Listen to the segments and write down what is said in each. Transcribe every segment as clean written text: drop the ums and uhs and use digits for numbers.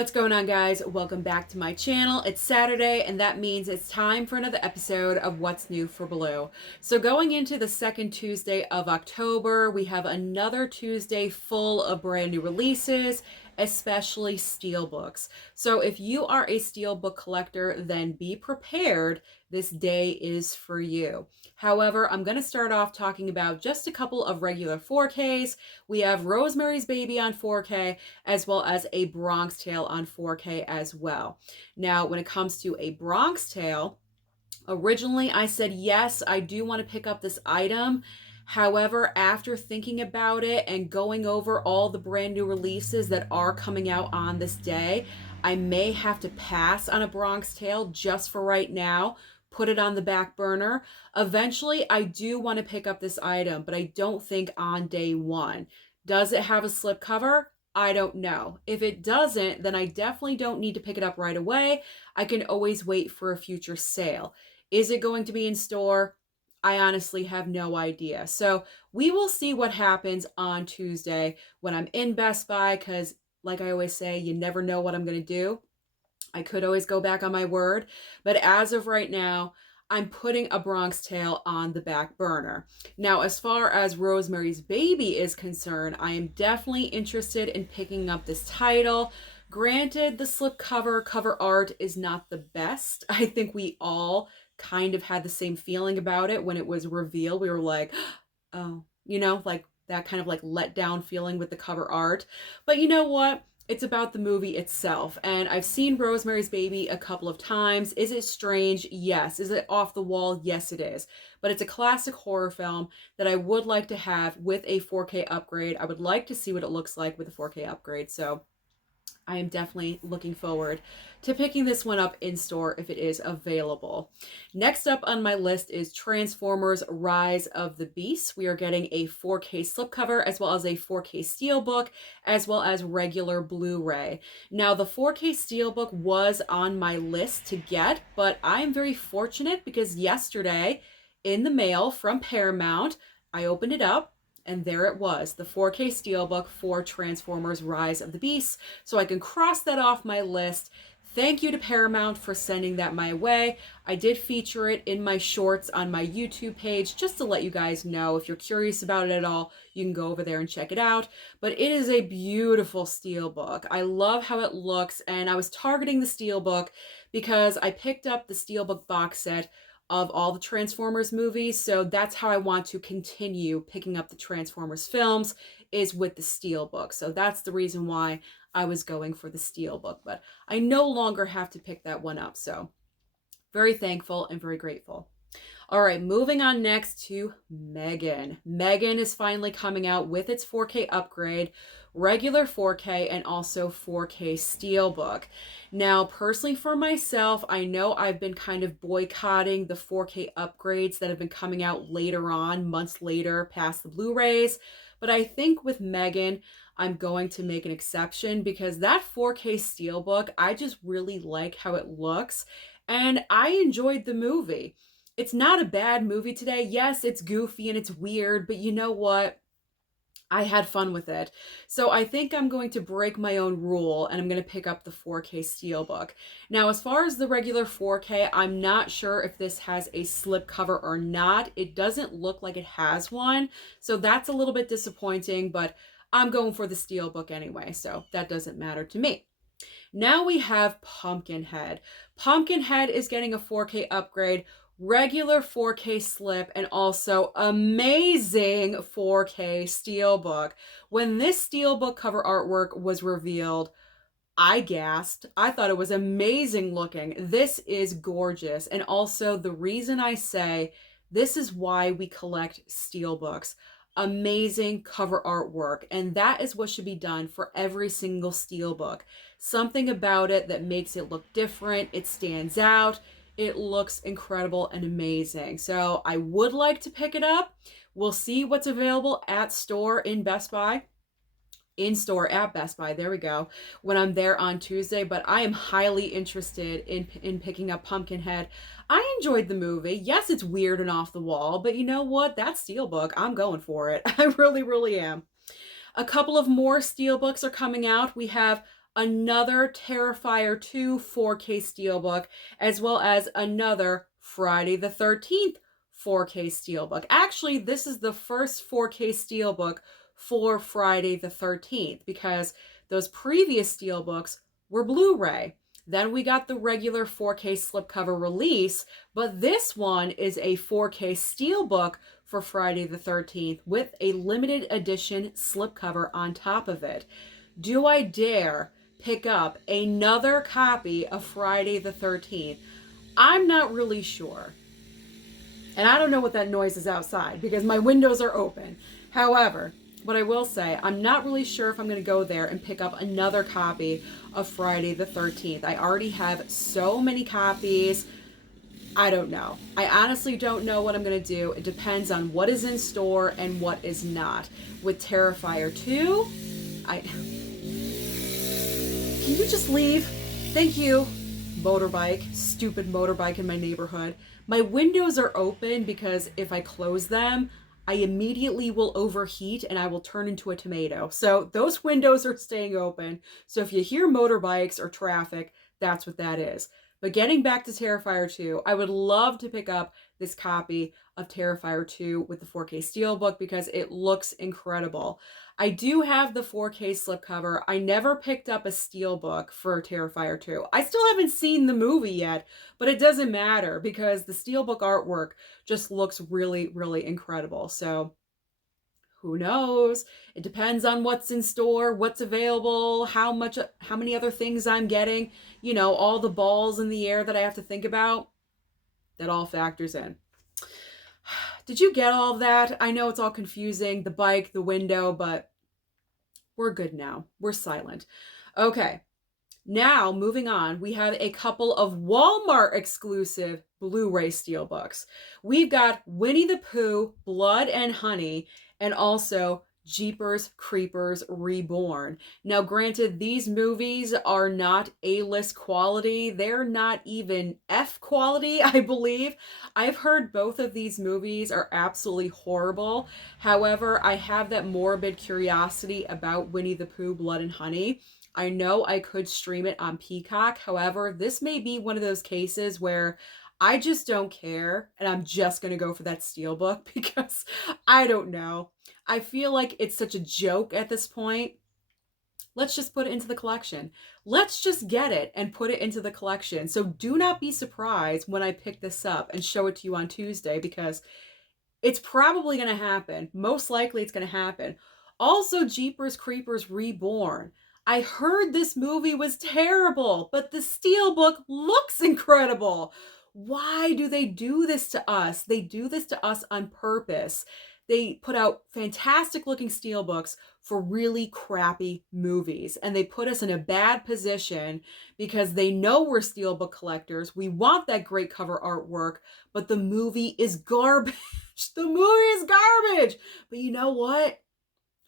What's going on, guys? Welcome back to my channel. It's Saturday, and that means it's time for another episode of What's New for Blue. So going into the second Tuesday of October, we have another Tuesday full of brand new releases, especially Steelbooks. So if you are a Steelbook collector, then be prepared. This day is for you. However, I'm going to start off talking about just a couple of regular 4Ks. We have Rosemary's Baby on 4K, as well as a Bronx Tale on 4K as well. Now, when it comes to a Bronx Tale, originally I said, yes, I do want to pick up this item. However, after thinking about it and going over all the brand new releases that are coming out on this day, I may have to pass on a Bronx Tale just for right now, put it on the back burner. Eventually, I do want to pick up this item, but I don't think on day one. Does it have a slipcover? I don't know. If it doesn't, then I definitely don't need to pick it up right away. I can always wait for a future sale. Is it going to be in store? I honestly have no idea. So we will see what happens on Tuesday when I'm in Best Buy, because like I always say, you never know what I'm going to do. I could always go back on my word, but as of right now, I'm putting a Bronx Tale on the back burner. Now, as far as Rosemary's Baby is concerned, I am definitely interested in picking up this title. Granted, the slipcover cover art is not the best. I think we all kind of had the same feeling about it when it was revealed. We were like, oh, like that kind of like let down feeling with the cover art. But you know what? It's about the movie itself, and I've seen Rosemary's Baby a couple of times. Is it strange? Yes. Is it off the wall? Yes, it is. But it's a classic horror film that I would like to have with a 4K upgrade. I would like to see what it looks like with a 4K upgrade, so I am definitely looking forward to picking this one up in store if it is available. Next up on my list is Transformers Rise of the Beasts. We are getting a 4K slipcover as well as a 4K steelbook as well as regular Blu-ray. Now, the 4K steelbook was on my list to get, but I am very fortunate because yesterday in the mail from Paramount, I opened it up, and there it was, the 4K Steelbook for Transformers Rise of the Beasts. So I can cross that off my list. Thank you to Paramount for sending that my way. I did feature it in my shorts on my YouTube page, just to let you guys know. If you're curious about it at all, you can go over there and check it out. But it is a beautiful Steelbook. I love how it looks, and I was targeting the Steelbook because I picked up the Steelbook box set of all the Transformers movies, so that's how I want to continue picking up the Transformers films, is with the Steelbook. So that's the reason why I was going for the Steelbook, but I no longer have to pick that one up, so very thankful and very grateful. All right, moving on next to Megan. Megan is finally coming out with its 4K upgrade, regular 4K, and also 4K Steelbook. Now, personally for myself, I know I've been kind of boycotting the 4K upgrades that have been coming out later on, months later, past the Blu-rays, but I think with Megan, I'm going to make an exception because that 4K Steelbook, I just really like how it looks, and I enjoyed the movie. It's not a bad movie today. Yes, it's goofy and it's weird, but you know what? I had fun with it. So I think I'm going to break my own rule and I'm going to pick up the 4K Steelbook. Now, as far as the regular 4K, I'm not sure if this has a slipcover or not. It doesn't look like it has one, so that's a little bit disappointing, but I'm going for the Steelbook anyway, so that doesn't matter to me. Now we have Pumpkinhead. Pumpkinhead is getting a 4K upgrade, regular 4K slip, and also amazing 4K steelbook. When this steelbook cover artwork was revealed, I gasped. I thought it was amazing looking. This is gorgeous. And also the reason I say this is why we collect steelbooks. Amazing cover artwork, and that is what should be done for every single steelbook. Something about it that makes it look different. It stands out. It looks incredible and amazing. So I would like to pick it up. We'll see what's available at store in Best Buy. In store at Best Buy, there we go, when I'm there on Tuesday. But I am highly interested in picking up Pumpkinhead. I enjoyed the movie. Yes, it's weird and off the wall, but you know what? That steelbook, I'm going for it. I really, really am. A couple of more steelbooks are coming out. We have another Terrifier 2 4K Steelbook, as well as another Friday the 13th 4K Steelbook. Actually, this is the first 4K Steelbook for Friday the 13th because those previous Steelbooks were Blu-ray. Then we got the regular 4K slipcover release, but this one is a 4K Steelbook for Friday the 13th with a limited edition slipcover on top of it. Do I dare pick up another copy of Friday the 13th? I'm not really sure. And I don't know what that noise is outside because my windows are open. However, what I will say, I'm not really sure if I'm going to go there and pick up another copy of Friday the 13th. I already have so many copies. I don't know. I honestly don't know what I'm going to do. It depends on what is in store and what is not. With Terrifier 2, Can you just leave? Thank you. Motorbike. Stupid motorbike in my neighborhood. My windows are open because if I close them, I immediately will overheat and I will turn into a tomato. So those windows are staying open. So if you hear motorbikes or traffic, that's what that is. But getting back to Terrifier 2, I would love to pick up this copy of Terrifier 2 with the 4K Steelbook because it looks incredible. I do have the 4K slipcover. I never picked up a Steelbook for Terrifier 2. I still haven't seen the movie yet, but it doesn't matter because the Steelbook artwork just looks really, really incredible. So who knows? It depends on what's in store, what's available, how many other things I'm getting, you know, all the balls in the air that I have to think about. That all factors in. Did you get all of that? I know it's all confusing, the bike, the window, but we're good now. We're silent. Okay. Now, moving on, we have a couple of Walmart exclusive Blu-ray Steelbooks. We've got Winnie the Pooh, Blood and Honey, and also Jeepers Creepers Reborn. Now, granted, these movies are not A-list quality. They're not even F quality, I believe. I've heard both of these movies are absolutely horrible. However, I have that morbid curiosity about Winnie the Pooh, Blood and Honey. I know I could stream it on Peacock. However, this may be one of those cases where I just don't care and I'm just going to go for that Steelbook because I don't know. I feel like it's such a joke at this point. Let's just put it into the collection. Let's just get it and put it into the collection. So do not be surprised when I pick this up and show it to you on Tuesday because it's probably going to happen. Most likely it's going to happen. Also, Jeepers Creepers Reborn. I heard this movie was terrible, but the Steelbook looks incredible. Why do they do this to us? They do this to us on purpose. They put out fantastic looking Steelbooks for really crappy movies. And they put us in a bad position because they know we're Steelbook collectors. We want that great cover artwork, but the movie is garbage. The movie is garbage. But you know what?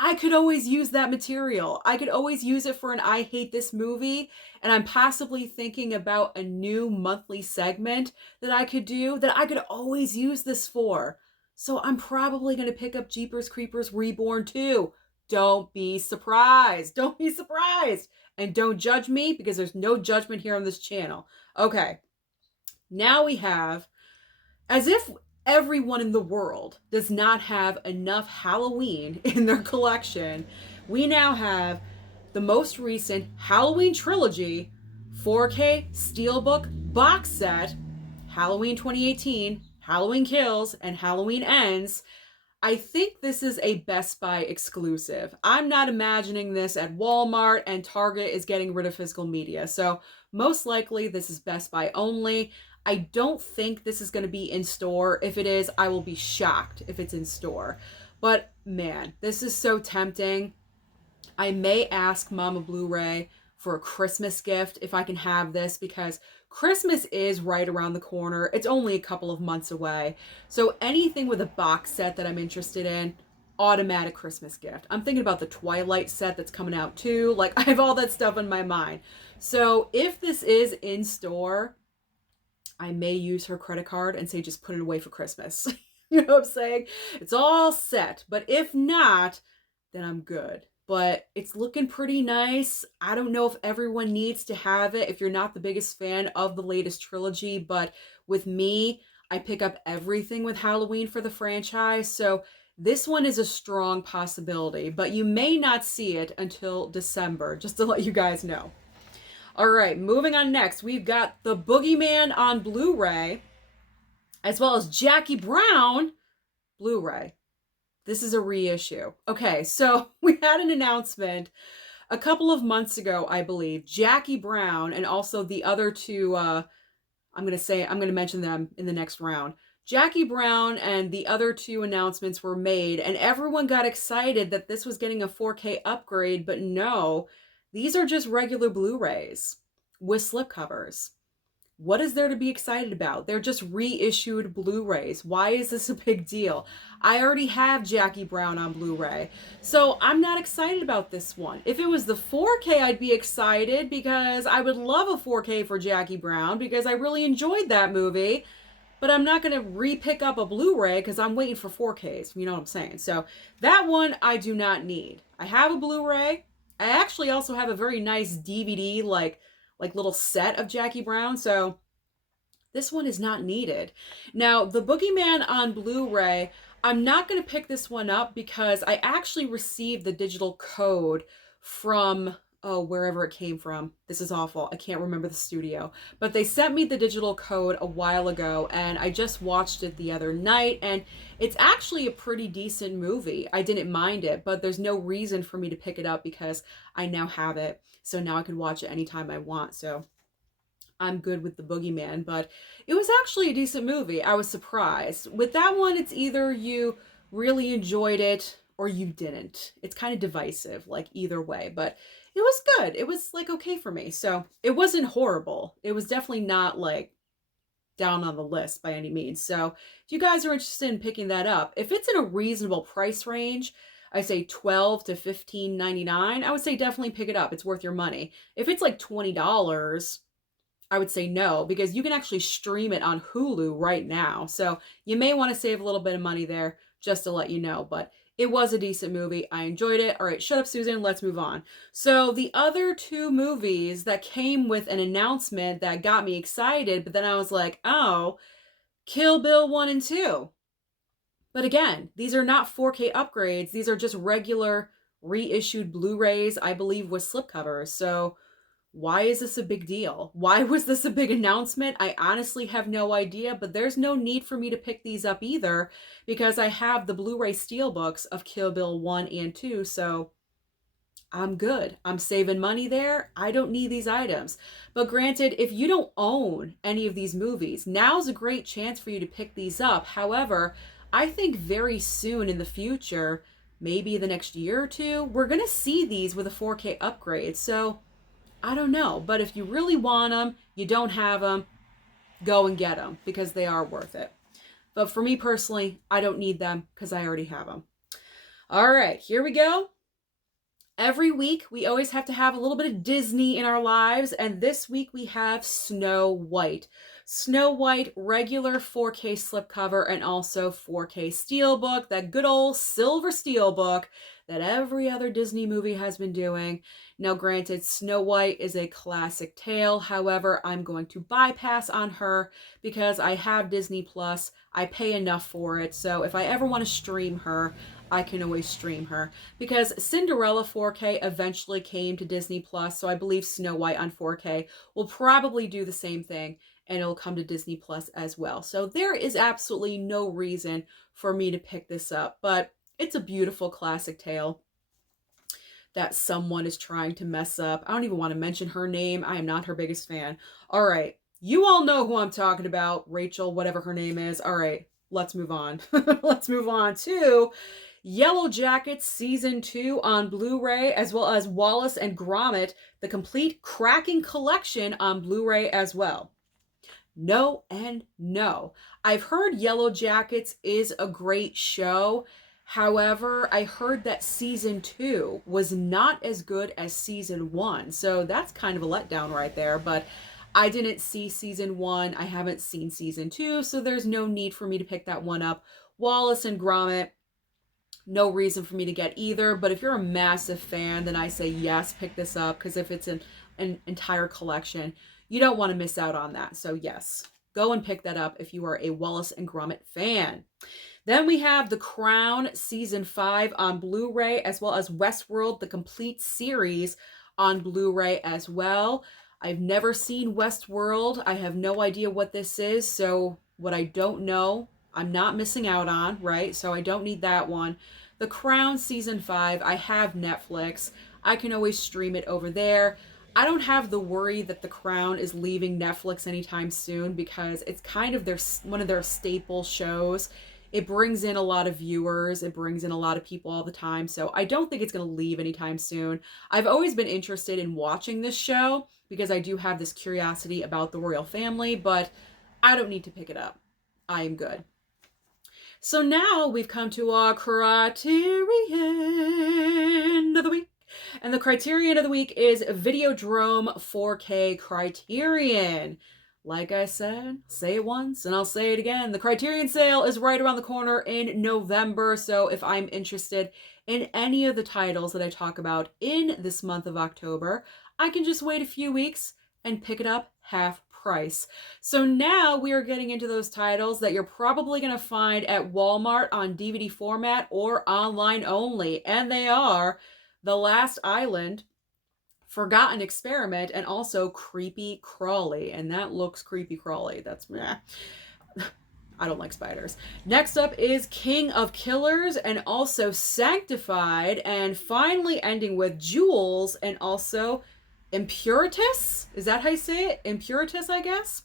I could always use that material. I could always use it for an I hate this movie. And I'm possibly thinking about a new monthly segment that I could do that I could always use this for. So I'm probably going to pick up Jeepers Creepers Reborn too. Don't be surprised. Don't be surprised. And don't judge me because there's no judgment here on this channel. Okay. Now we have, as if everyone in the world does not have enough Halloween in their collection, we now have the most recent Halloween Trilogy 4K Steelbook box set, Halloween 2018, Halloween Kills, and Halloween Ends. I think this is a Best Buy exclusive. I'm not imagining this at Walmart, and Target is getting rid of physical media. So most likely this is Best Buy only. I don't think this is going to be in store. If it is, I will be shocked if it's in store. But man, this is so tempting. I may ask Mama Blu-ray for a Christmas gift if I can have this because Christmas is right around the corner. It's only a couple of months away. So anything with a box set that I'm interested in, automatic Christmas gift. I'm thinking about the Twilight set that's coming out too. Like I have all that stuff in my mind. So if this is in store, I may use her credit card and say, just put it away for Christmas. You know what I'm saying? It's all set. But if not, then I'm good. but it's looking pretty nice. I don't know if everyone needs to have it if you're not the biggest fan of the latest trilogy, but with me, I pick up everything with Halloween for the franchise, so this one is a strong possibility, but you may not see it until December, just to let you guys know. All right, moving on next, we've got the Boogeyman on Blu-ray, as well as Jackie Brown Blu-ray. This is a reissue. Okay, so we had an announcement a couple of months ago, I believe. Jackie Brown and also the other two, I'm going to mention them in the next round. Jackie Brown and the other two announcements were made, and everyone got excited that this was getting a 4K upgrade, but no, these are just regular Blu-rays with slipcovers. What is there to be excited about? They're just reissued Blu-rays. Why is this a big deal? I already have Jackie Brown on Blu-ray, so I'm not excited about this one. If it was the 4K, I'd be excited because I would love a 4K for Jackie Brown because I really enjoyed that movie, but I'm not going to re-pick up a Blu-ray because I'm waiting for 4Ks. You know what I'm saying? So that one I do not need. I have a Blu-ray. I actually also have a very nice DVD, like little set of Jackie Brown, so this one is not needed. Now, the Boogeyman on Blu-ray, I'm not going to pick this one up because I actually received the digital code from, wherever it came from. This is awful. I can't remember the studio. But they sent me the digital code a while ago, and I just watched it the other night, and it's actually a pretty decent movie. I didn't mind it, but there's no reason for me to pick it up because I now have it. So now I can watch it anytime I want. So I'm good with the Boogeyman, but it was actually a decent movie. I was surprised. With that one, it's either you really enjoyed it or you didn't. It's kind of divisive, like either way, but it was good. It was like okay for me. So it wasn't horrible. It was definitely not like down on the list by any means. So if you guys are interested in picking that up, if it's in a reasonable price range, I say $12 to $15.99. I would say definitely pick it up. It's worth your money. If it's like $20, I would say no, because you can actually stream it on Hulu right now. So you may want to save a little bit of money there just to let you know. But it was a decent movie. I enjoyed it. All right, shut up, Susan. Let's move on. So the other two movies that came with an announcement that got me excited, but then I was like, oh, Kill Bill 1 and 2. But again, these are not 4K upgrades. These are just regular reissued Blu-rays, I believe, with slipcovers. So why is this a big deal? Why was this a big announcement? I honestly have no idea, but there's no need for me to pick these up either because I have the Blu-ray Steelbooks of Kill Bill 1 and 2, so I'm good. I'm saving money there. I don't need these items. But granted, if you don't own any of these movies, now's a great chance for you to pick these up. However, I think very soon in the future, maybe the next year or two, we're going to see these with a 4K upgrade. So I don't know. But if you really want them, you don't have them, go and get them because they are worth it. But for me personally, I don't need them because I already have them. All right, here we go. Every week, we always have to have a little bit of Disney in our lives, and this week we have Snow White. Snow White, regular 4K slipcover, and also 4K Steelbook, that good old silver Steelbook that every other Disney movie has been doing. Now, granted, Snow White is a classic tale. However, I'm going to bypass on her because I have Disney Plus. I pay enough for it, so if I ever want to stream her, I can always stream her. Because Cinderella 4K eventually came to Disney Plus, so I believe Snow White on 4K will probably do the same thing, and it'll come to Disney Plus as well. So there is absolutely no reason for me to pick this up, but it's a beautiful classic tale that someone is trying to mess up. I don't even want to mention her name. I am not her biggest fan. All right, you all know who I'm talking about. Rachel, whatever her name is. All right, let's move on. Let's move on to Yellowjackets Season 2 on Blu-ray, as well as Wallace and Gromit, the complete Cracking Collection on Blu-ray as well. No and no. I've heard Yellowjackets is a great show. However, I heard that Season 2 was not as good as Season 1. So that's kind of a letdown right there. But I didn't see Season 1. I haven't seen Season 2. So there's no need for me to pick that one up. Wallace and Gromit, no reason for me to get either. But if you're a massive fan, then I say yes, pick this up, because if it's an entire collection, you don't want to miss out on that. So yes, go and pick that up if you are a Wallace and Gromit fan. Then we have The Crown Season 5 on Blu-ray, as well as Westworld, the complete series, on Blu-ray as well. I've never seen Westworld. I have no idea what this is, so what I don't know, I'm not missing out on, right? So I don't need that one. The Crown Season 5, I have Netflix. I can always stream it over there. I don't have the worry that The Crown is leaving Netflix anytime soon, because it's kind of one of their staple shows. It brings in a lot of viewers. It brings in a lot of people all the time. So I don't think it's going to leave anytime soon. I've always been interested in watching this show because I do have this curiosity about the royal family, but I don't need to pick it up. I am good. So now we've come to our Criterion of the week. And the Criterion of the week is Videodrome 4K Criterion. Like I said, say it once and I'll say it again. The Criterion sale is right around the corner in November. So if I'm interested in any of the titles that I talk about in this month of October, I can just wait a few weeks and pick it up half price. So now we are getting into those titles that you're probably going to find at Walmart on DVD format or online only. And they are The Last Island, Forgotten Experiment, and also Creepy Crawly. And that looks creepy crawly. That's meh. I don't like spiders. Next up is King of Killers and also Sanctified. And finally ending with Jules and also Impuratus. Is that how you say it? Impuratus, I guess?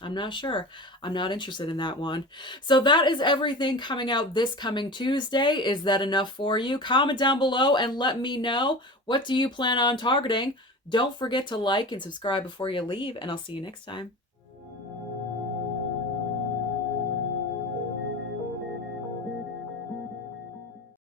I'm not sure. I'm not interested in that one. So that is everything coming out this coming Tuesday. Is that enough for you? Comment down below and let me know, what do you plan on targeting? Don't forget to like and subscribe before you leave, and I'll see you next time.